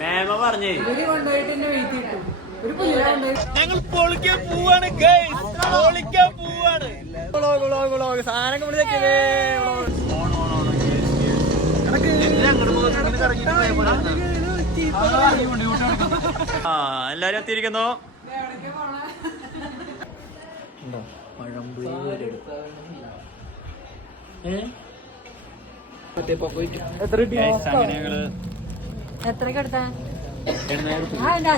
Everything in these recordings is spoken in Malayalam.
മേമ പറഞ്ഞേ ഞങ്ങൾ പൊളിക്കാൻ പോവാണ് പൊളിക്കാൻ പോവാണ്. സാധനം എല്ലാരും എത്തിയിരിക്കുന്നു. എത്രക്ക് എടുത്താ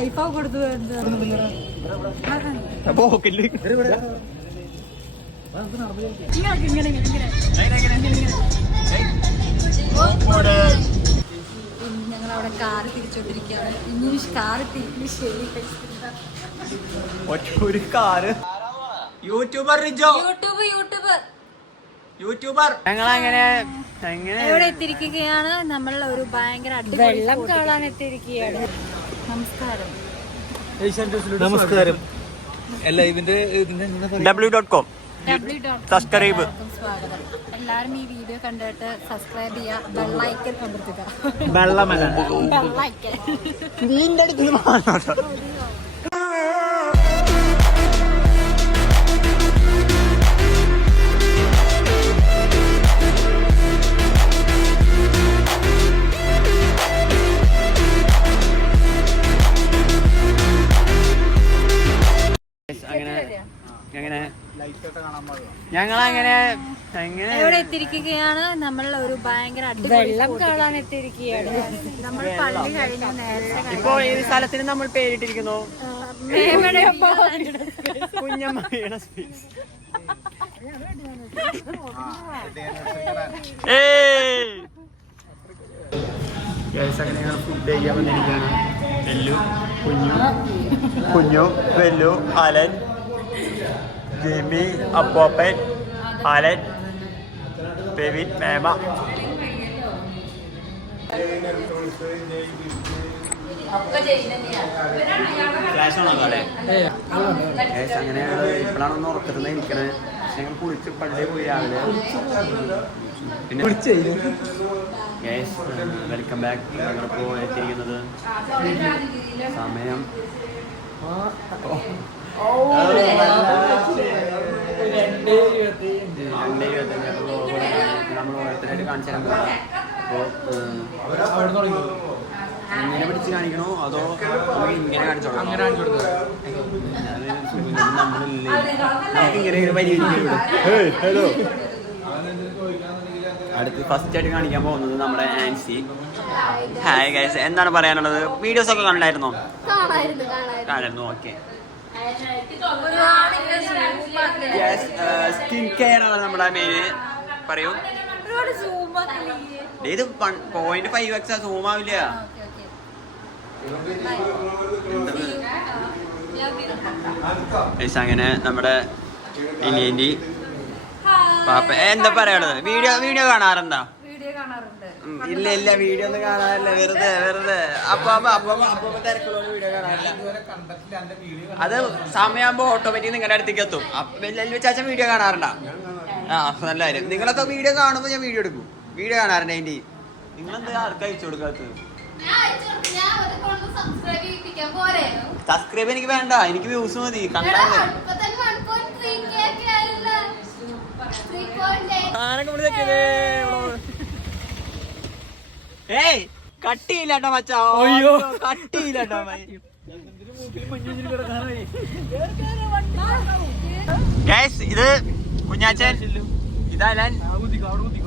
ഐഫോ കൊടുത്തു ഞങ്ങളവിടെ കാറ് തിരിച്ചോണ്ടിരിക്കുകയാണ്. ഇനി കാറ് തിരിഞ്ഞ് ശരി ഒരു കാറ് യൂട്യൂബർ ഞങ്ങളങ്ങനെ എവിടെ എത്തിയിരിക്കുകയാണ്. നമ്മൾ ഒരു ഭയങ്കര വെള്ളം കാണാൻ എത്തിയിരിക്കുകയാണ്. നമസ്കാരം. അല്ല ഇതിന്റെ www.com സബ്സ്ക്രൈബ്. സ്വാഗതം. എല്ലാരും ഈ വീഡിയോ കണ്ടിട്ട് സബ്സ്ക്രൈബ് ചെയ്യുക, ബെല്ലൈക്കൻ അമർത്തുക. ഞങ്ങളങ്ങനെ എവിടെ എത്തിയിരിക്കുകയാണ്. നമ്മൾ ഒരു ഭയങ്കര വെള്ളം കാണാൻ എത്തിയിരിക്കുകയാണ്. നമ്മൾ പള്ളി കഴിഞ്ഞ് നേരെ ഇപ്പോൾ ഈ സ്ഥലത്തിന് നമ്മൾ പേരിട്ടിരിക്കുന്നു കുഞ്ഞമ്മയുടെ സ്പേസ്. അങ്ങനെ ഞങ്ങൾ ഫുഡ് കഴിക്കാൻ വന്നിരിക്കുകയാണ്. വെല്ലു, കുഞ്ഞു, വെല്ലു, അലൻ, ജിമ്മി, അപ്പോപ്പൻ, അലൻ, ബെവിൻ, മേമ. അങ്ങനെ ഇപ്പോഴാണ് ഒന്ന് ഉറക്കത്തുന്ന ഇരിക്കണത്. ഞങ്ങൾ കുളിച്ച് പള്ളി പോയി രാവിലെ. പിന്നെ വെൽക്കം ബാക്ക്. ഞങ്ങളിപ്പോൾ എത്തിയിരിക്കുന്നത് സമയം നമ്മൾ ഓരോരുത്തരായിട്ട് കാണിച്ചു തരാൻ പോകാം. അപ്പോൾ ഇങ്ങനെ പിടിച്ച് കാണിക്കണോ അതോ നമുക്ക് ഇങ്ങനെ കാണിച്ചോളാം? നമ്മളില്ലേ നമുക്കിങ്ങനെ ഹലോ. അടുത്ത് ഫസ്റ്റ് ആയിട്ട് കാണിക്കാൻ പോകുന്നത് നമ്മുടെ ആൻസി. ഹായ് ഗൈസ്, എന്താണ് പറയാനുള്ളത്? വീഡിയോസ് ഒക്കെ കണ്ടായിരുന്നോ? കാണായിരുന്നു. ഓക്കെ. സ്കിൻ കെയർ ആണ് നമ്മുടെ മെയിൻ. പറയൂ. ഇത് 0.5x സൂം ആവില്ല. അങ്ങനെ നമ്മുടെ ഇനിയന്റി പാപ്പ എന്താ പറയാനുള്ളത്? വീഡിയോ കാണാറുണ്ടോ? ഇല്ല വീഡിയോ ഒന്നും കാണാറില്ല. വെറുതെ അപ്പൊ തിരക്കുള്ള വീഡിയോ കാണാറില്ല. അത് സമയമാകുമ്പോ ഓട്ടോമാറ്റിക് നിങ്ങളുടെ അടുത്തേക്ക് എത്തും. ചാച്ച വീഡിയോ കാണാറുണ്ടോ? നല്ല കാര്യം. നിങ്ങളൊക്കെ വീഡിയോ കാണുമ്പോ ഞാൻ വീഡിയോ എടുക്കും. വീഡിയോ കാണാറുണ്ട്. അതിന്റെ നിങ്ങളെന്താ ആർക്കും അയച്ചു കൊടുക്കാത്തത്? സബ്സ്ക്രൈബ് എനിക്ക് വേണ്ട, എനിക്ക് വ്യൂസ് മതി. ഏയ് കട്ടിയില്ലാട്ടോ മച്ചാ. അയ്യോ കട്ടിയില്ലാട്ടോ. ഇത് കുഞ്ഞാച്ചൻ, ഇതലൻ,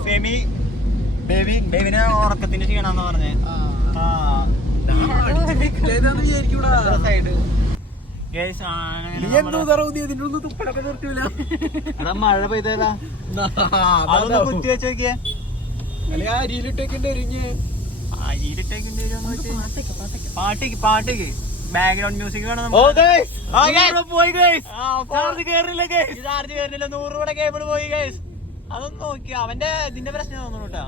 ഫെമി, ബേബിനെ ഉറക്കത്തിന് ചെയ്യണമെന്ന് പറഞ്ഞേ. മഴ പെയ്തതാ. അതൊന്ന് കുത്തി വെച്ച് നോക്കിയേ. പാട്ടിക്ക് ബാക്ക്ഗ്രൗണ്ട് മ്യൂസിക് വേണം. 100 രൂപയുടെ കേബിൾ പോയി ഗൈസ്. അതൊന്നും നോക്കി അവന്റെ ഇതിന്റെ പ്രശ്നം തോന്നുന്നു കേട്ടോ.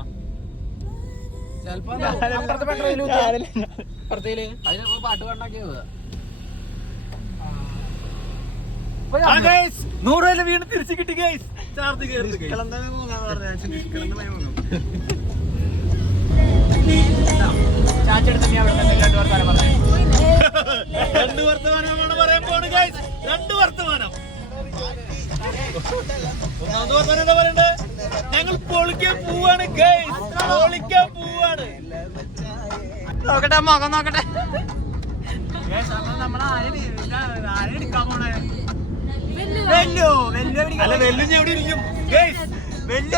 പാട്ട് കണ്ടാക്കിയത് 100 രൂപ വീണ്ടും തിരിച്ചു കിട്ടി ഗൈസ്. ചാർജ് കയറി രണ്ട് വർത്തമാനമാണ് പറയാൻ പോണ് ഗൈസ്. രണ്ട് വർത്തമാനം. ഒന്നാമത്തെ വർത്തമാനം എന്താ പറയണ്ടേ? ഞങ്ങൾ പൊളിക്കാൻ പോവാണ് ഗൈസ്, പൊളിക്കാൻ പോവാണ്. നോക്കട്ടെ മുഖം നോക്കട്ടെ. അല്ല വെല്ലും എവിടെ ഇരിക്കും ഗൈസ്?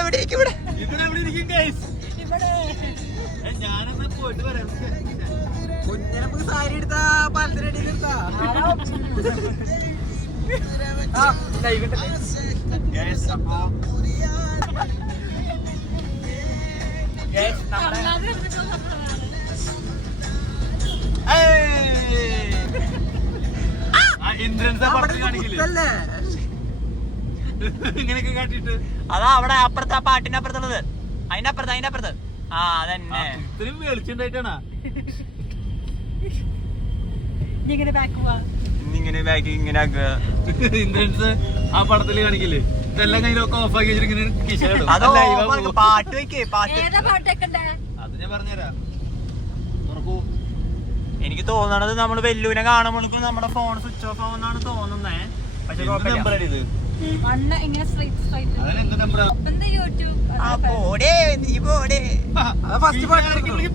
എവിടെ ഇരിക്കും ഇവിടെ? ഇവിടെ എവിടെ ഇരിക്കും ഗൈസ്? ഞാനെന്നാ പോയിട്ട് വരാം. സാരി എടുത്താ പാലത്തിനടിയിൽ എടുത്താ ഇന്ദ്രൻസ് പടത്തിൽ കാണിക്കില്ലേ ഇങ്ങനെയൊക്കെ കാട്ടിട്ട്? അതാ അവിടെ അപ്പുറത്ത് ആ പാട്ടിന്റെ അപ്പുറത്തുള്ളത്. അതിനപ്പുറത്ത് ആ അതന്നെ. ഇത്രയും വെളിച്ചുണ്ടായിട്ടാണ് ഇങ്ങനെ ബാക്കി ഇങ്ങനെ ഇന്ദ്രൻസ് ആ പടത്തില് കാണിക്കില്ലേ? ഇതെല്ലാം കയ്യിലൊക്കെ ഓഫാക്കി വെച്ചിട്ട് പാട്ട് വെക്കേ പാട്ട്. അത് ഞാൻ പറഞ്ഞുതരാം. തുറക്കൂ. എനിക്ക് തോന്നണത് നമ്മള് വെല്ലൂനെ കാണുമ്പോഴേക്കും നമ്മുടെ ഫോൺ സ്വിച്ച് ഓഫ് ആവുന്നാണ് തോന്നുന്നേ. പക്ഷെ ഇത്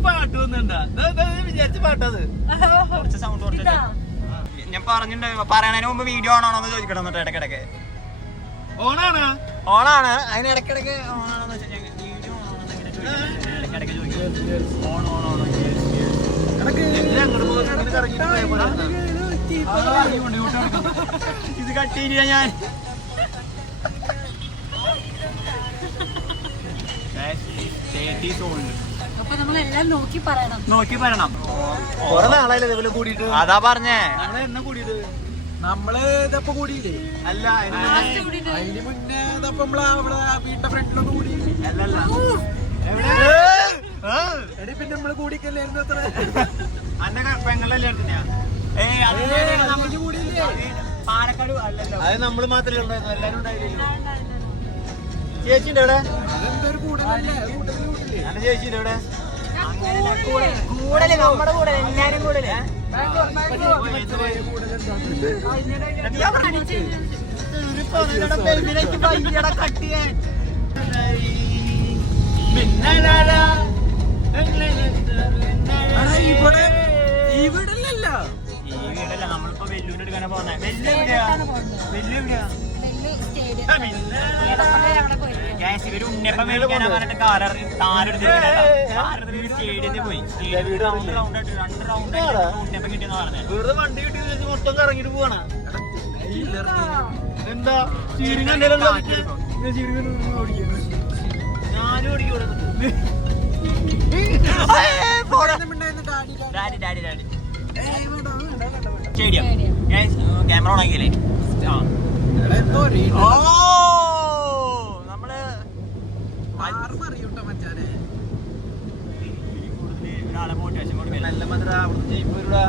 പാട്ട് വന്നിണ്ടാ വിചാരിച്ച പാട്ടത്. കുറച്ച് സൗണ്ട് കുറച്ച് ഞാൻ പറഞ്ഞിട്ടുണ്ടായിരുന്നു. പറയണതിന് മുമ്പ് വീഡിയോ ഓണാണോന്ന് ചോദിക്കണം എന്നിട്ട് ഇടയ്ക്കിടയ്ക്ക്. ഓണാണ് അതിന് ഇടയ്ക്കിടയ്ക്ക് ഓണാണോന്ന് വെച്ചാൽ വീഡിയോ ഓണാണെന്ന് ഇങ്ങനെ ചോദിക്കും. ഇടയ്ക്കിടയ്ക്ക് ചോദിക്കും ഓണാണോ. ഇത് കട്ട് ചെയ്യ ഞാൻ. നോക്കി പറയണം. കൊറേ നാളായില്ലേ ഇതേപോലെ കൂടിയിട്ട്? അതാ പറഞ്ഞേ. എന്നാ കൂടിയത്? നമ്മള് ഇതപ്പോ കൂടിയില്ലേ? അല്ല അതിന് മുന്നേ ഇതപ്പോ നമ്മളെ വീട്ടിന്റെ ഫ്രണ്ടിലൊന്നും കൂടി. എടി പിന്നെ നമ്മള് കൂടിക്കല്ലായിരുന്നു അത്ര. അന്റെ പെങ്ങളല്ലേ പാലക്കാട് അല്ലല്ലോ. അത് നമ്മള് മാത്രമേ ഉണ്ടായിരുന്നു, എല്ലാരും ഉണ്ടായില്ലല്ലോ. ചേച്ചിന്റെ എവിടെ? അതെന്തൊരു കൂടലല്ലേ? കൂട്ടത്തില് കൂട്ടില്ലേ? അന്റെ ചേച്ചിന്റെ എവിടെ? കൂടല് നമ്മുടെ കൂടെ എല്ലാരും കൂടല്. ഇവിടല്ല ഈ വീടല്ല നമ്മളിപ്പോ വെല്ലൂരിന്റെ എടുക്കാനാ പോകുന്നത്. വെല്ലു എവിടെയാ? ഇവര് ഉണ്ണിയപ്പം മേടിക്കാനാ പറഞ്ഞിട്ട് കാറെടുത്തിട്ട് സ്റ്റേഡിയത്തിൽ പോയി. രണ്ട് റൗണ്ട് ഉണ്ണിയപ്പം കിട്ടിയെന്ന് പറഞ്ഞത്. വെറുതെ വണ്ടി കിട്ടിയത് മൊത്തം കറങ്ങിട്ട് പോവാണ്. എന്താ ഞാനും ഓടിക്കൂടെ? Stadium camera ഓണാക്കിയല്ലേ? നമ്മള് അറിയൂട്ടോ മച്ചാനെ. ഒരാളെ മോട്ടിവേഷൻ കൊടുക്കില്ല. നല്ല മധുര അവിടുത്തെ ജീപ്പ് വരൂടാ.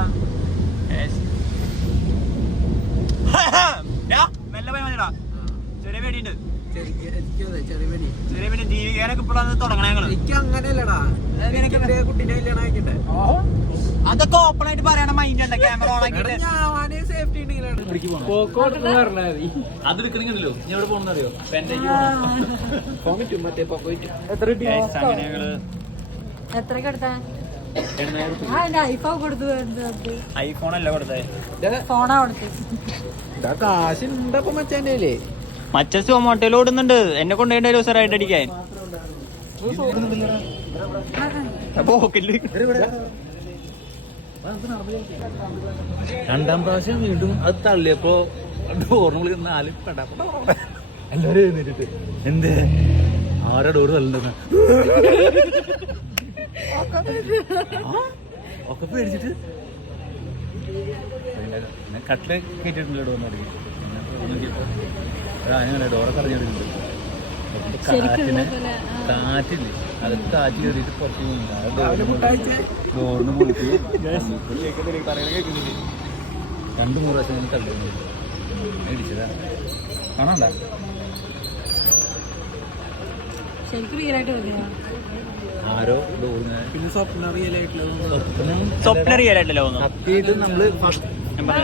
മെല്ലെ പോയി മതിടാ. ചെറിയ പേടിയുണ്ട്. ചെറിയ പിന്നെ ജീവിക്കാനൊക്കെ ഇപ്പോഴാണ് തുടങ്ങണേ ഞങ്ങള്. എനിക്ക് അങ്ങനെയല്ലടാ, കുട്ടീന്റെ കല്യാണം ആയിക്കട്ടെ. അതൊക്കെ ഓപ്പൺ ആയിട്ട് പറയണ മൈൻഡ് ഉണ്ട്. ക്യാമറ ഓൺ ആക്കിയിട്ട് ഞാന് സേഫ്റ്റി ഉണ്ടെങ്കിലാണ് അത് എടുക്കണില്ലല്ലോ. ഞാൻ എവിടെ പോകണമെന്നറിയോ? മറ്റേ പോയിട്ട് എത്രക്ക് എടുത്താ? ഐഫോൺ കൊടുത്തു. ഐഫോൺ അല്ല കൊടുത്തത്, ഫോണാ കൊടുത്തത്. കാശുണ്ടപ്പോ മച്ചാനല്ലേ? മറ്റേ സോമോട്ടയിൽ ഓടുന്നുണ്ട്. എന്നെ കൊണ്ടുപോയി ഒരു ദിവസം റൈഡ് അടിക്കാൻ. രണ്ടാം പ്രാവശ്യം വീണ്ടും അത് തള്ളിയപ്പോ ഡോറിനുള്ളിൽ 4 പെടാ എല്ലാരും എഴുന്നേറ്റിട്ട് എന്തേ ആരാ ഡോറ് തള്ളുന്ന ഒക്കെ പേടിച്ചിട്ട് കട്ടില് കയറ്റിട്ടില്ല ഡോറിന് അങ്ങനെ ഡോറൊക്കെ അറിഞ്ഞിട്ടുണ്ട്. കാറ്റില്ലേ, അത് കാറ്റ് കയറിയിട്ട് പുറത്ത് ഡോറിന് പൊളിച്ച് 2-3 പ്രാവശ്യം തള്ളി മേടിച്ചതാ. കാണാണ്ട ശരിക്കും റിയൽ ആയിട്ട് തോന്നിയോ? ആരോ പിന്നെ സ്വപ്നം റിയൽ ആയിട്ടുള്ള സ്വപ്ന റിയൽ ആയിട്ടല്ലോ തോന്നുന്നു. സത്യത് നമ്മള് ഫസ്റ്റ്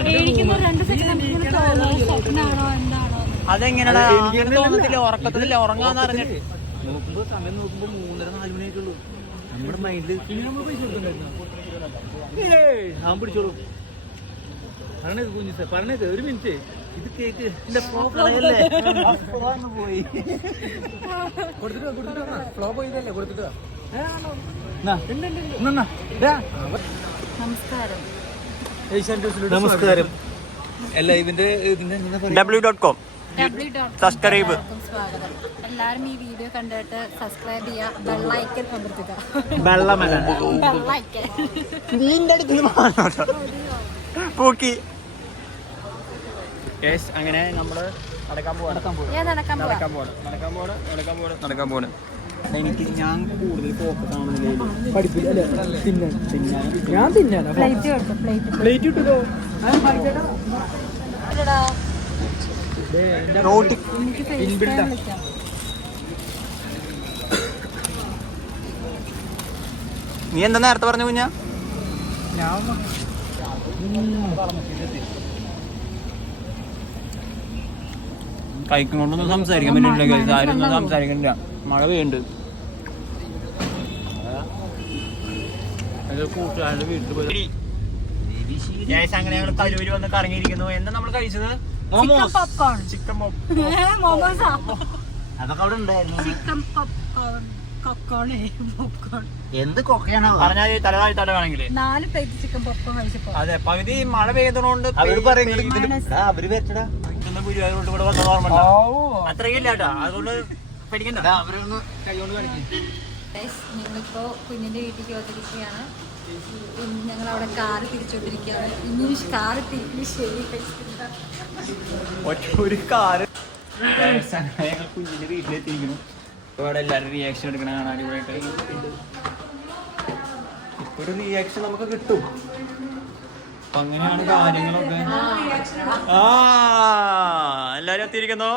പേടിക്കുന്ന 2 സെക്കൻഡ് സ്വപ്നമാണോ എന്താണോ? അതെങ്ങനെയാ തോന്നത്തില്ല, ഉറക്കത്തില്ല, ഉറങ്ങാന്ന് പറഞ്ഞിട്ട് നോക്കുമ്പോ സമയം നോക്കുമ്പോ 3:30-4 മണിയായിട്ടുള്ളൂ. നമ്മുടെ മൈൻഡിൽ പിന്നെ നമ്മൾ പൈസ കൊടുത്തിട്ടുണ്ടായിരുന്നു. ഞാൻ പിടിച്ചോളൂ. പറഞ്ഞേക്ക് കുഞ്ഞിസ, പറഞ്ഞേക്ക് ഒരു മിനിറ്റ്. ഇത് കേക്ക് എന്റെ പോയി ഫ്ലോ പോയതല്ലേ കൊടുത്തിട്ട് നമസ്കാരം. നമസ്കാരം. അല്ല ഇതിന്റെ www.com സബ്സ്ക്രൈബ്. സ്വാഗതം. എല്ലാരും ഈ വീഡിയോ കണ്ടിട്ട് സബ്സ്ക്രൈബ് ചെയ്യുക, ബെല്ലൈക്കൻ അമർത്തുക. ബെല്ലൈക്കൻ നീന്റെ അടുത്ത് പൂക്കി. അങ്ങനെ നമ്മള് നടക്കാൻ പോവാണ്. എനിക്ക് ഞാൻ കൂടുതൽ ഫോക്കസ് ആവുന്നില്ല പ്ലേറ്റ് ഇട്ടോ. നീ എന്താ നേരത്തെ പറഞ്ഞു കുഞ്ഞാ? കൈക്കും കൊണ്ടൊന്നും സംസാരിക്കാൻ പറ്റില്ല. ആരും സംസാരിക്കണില്ല, മഴ പെയ്യുന്നുണ്ട്. കൂട്ടുകാരുടെ വീട്ടിൽ പോയി അങ്ങനെ ഞങ്ങൾ കലൂര് വന്ന് കറങ്ങിയിരിക്കുന്നു. എന്താ നമ്മൾ കഴിച്ചത്? ചിക്കൻ അതൊക്കെ അവിടെ ഉണ്ടായിരുന്നു. എന്ത് കൊക്കയാണ് പറഞ്ഞാൽ തലതാഴ് തടവാണെങ്കിലേ 4 പ്ലേറ്റ് ചിക്കൻ പോപ്കോൺ കഴിച്ചപ്പോ അതെ പകുതി മഴ പെയ്തതുകൊണ്ട് അവര് വെച്ചടാ ഗുരുവായൂരോട്ട് ഇവിടെ വന്ന ഓർമ്മ അത്രയില്ല കേട്ടോ. അതുകൊണ്ട് പഠിക്കണ്ട. അവരൊന്ന് കൈകൊണ്ട് കളിക്കും. ഞങ്ങളിപ്പോ കുഞ്ഞിന്റെ വീട്ടിലേക്ക് വന്നിരിക്കുകയാണ്. ഞങ്ങൾ അവിടെ കാറ് തിരിച്ചോണ്ടിരിക്കുകയാണ്. ഇനി കാറ് തിരിഞ്ഞ് ശരി ഒരു കാറ് കുഞ്ഞിന്റെ വീട്ടിലെത്തിയിരിക്കുന്നു. ഇവിടെ എല്ലാവരും റിയാക്ഷൻ എടുക്കണ കാണാൻ അടിപൊളിയായിട്ട്. ഇപ്പൊ ഒരു റിയാക്ഷൻ നമുക്ക് കിട്ടും. അപ്പൊ അങ്ങനെയാണ് കാര്യങ്ങളൊക്കെ. എല്ലാരും എത്തിയിരിക്കുന്നു.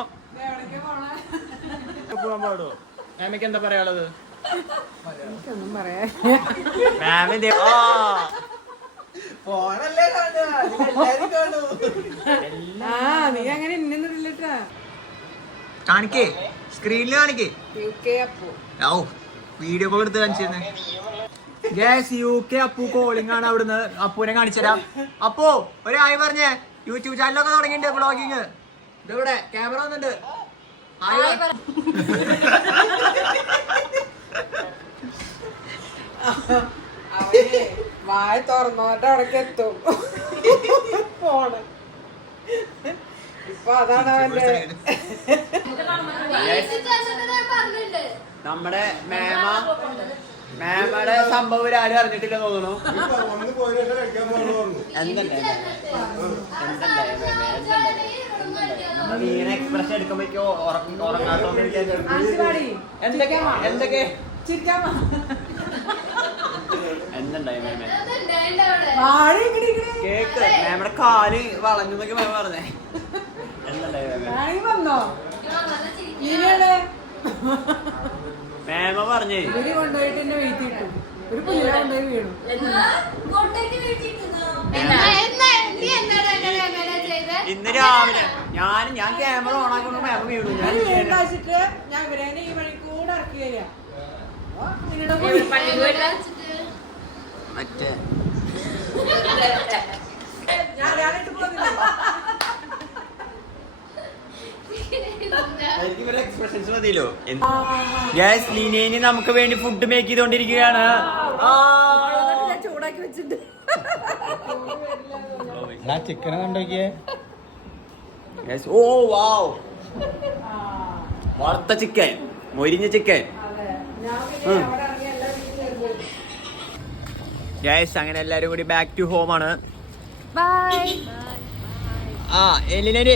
പോകാൻ പാടോ? മാമിക്ക് എന്താ പറയാനുള്ളത്? കാണിക്കേ, സ്ക്രീനിൽ കാണിക്കേ. വീഡിയോ കോൾ എടുത്ത് കാണിച്ചിരുന്നേ. UK അപ്പു കോളിംഗ് ആണ് അവിടുന്ന്. അപ്പുവിനെ കാണിച്ചുതരാം. അപ്പോ ഒരായി പറഞ്ഞേ, യൂട്യൂബ് ചാനലൊക്കെ തുടങ്ങിയിട്ടുണ്ട്, വ്ളോഗിങ്. ഇതിവിടെ ക്യാമറ വന്നിട്ടുണ്ട്. വായ തുറന്നോട്ട് അവിടേക്ക് എത്തും. ഫോണ് ഇപ്പൊ അതാണ് അവന്റെ. നമ്മുടെ മേമയുടെ സംഭവം ആരും അറിഞ്ഞിട്ടില്ല തോന്നുന്നു. വീണ എക്സ്പ്രഷൻ എടുക്കുമ്പോഴേക്കോ ഉറങ്ങാത്തോണ്ട് എന്തൊക്കെ എന്തുണ്ടായി മേമ? കേക്ക് മേമയുടെ കാല് വളഞ്ഞു എന്നൊക്കെ മേമ പറഞ്ഞേ. എന്തുണ്ടായി മേമ പറഞ്ഞേ? കൊണ്ടുപോയിട്ട് എന്നെ വീട്ടിട്ടു. ഒരു പുല്ല കൊണ്ടുപോയി വീണു. ഇന്ന് രാവിലെ ഞാൻ ക്യാമറ ഓൺ ആക്കി മേമ വീണു. ഞാൻ ഇവരെ ഈ വഴി കൂടെ ഇറക്കിയ മറ്റേ ഞാനിട്ട് പോകുന്നില്ല. എക്സ്പ്രഷൻസ് മതിയല്ലോ. ഗ്യാസ് ലീനേനി നമുക്ക് വേണ്ടി ഫുഡ് മേക്ക് ചെയ്തോണ്ടിരിക്കുകയാണ്. ചൂടാക്കി വെച്ചിട്ട് ചിക്കനെ കണ്ടോക്കിയേ. ഓ വാവ്, വറുത്ത ചിക്കൻ, മൊരിഞ്ഞ ചിക്കൻ. ഗ്യാസ് അങ്ങനെ എല്ലാരും കൂടി ബാക്ക് ടു ഹോം ആണ്. ബൈ. എലിനേരി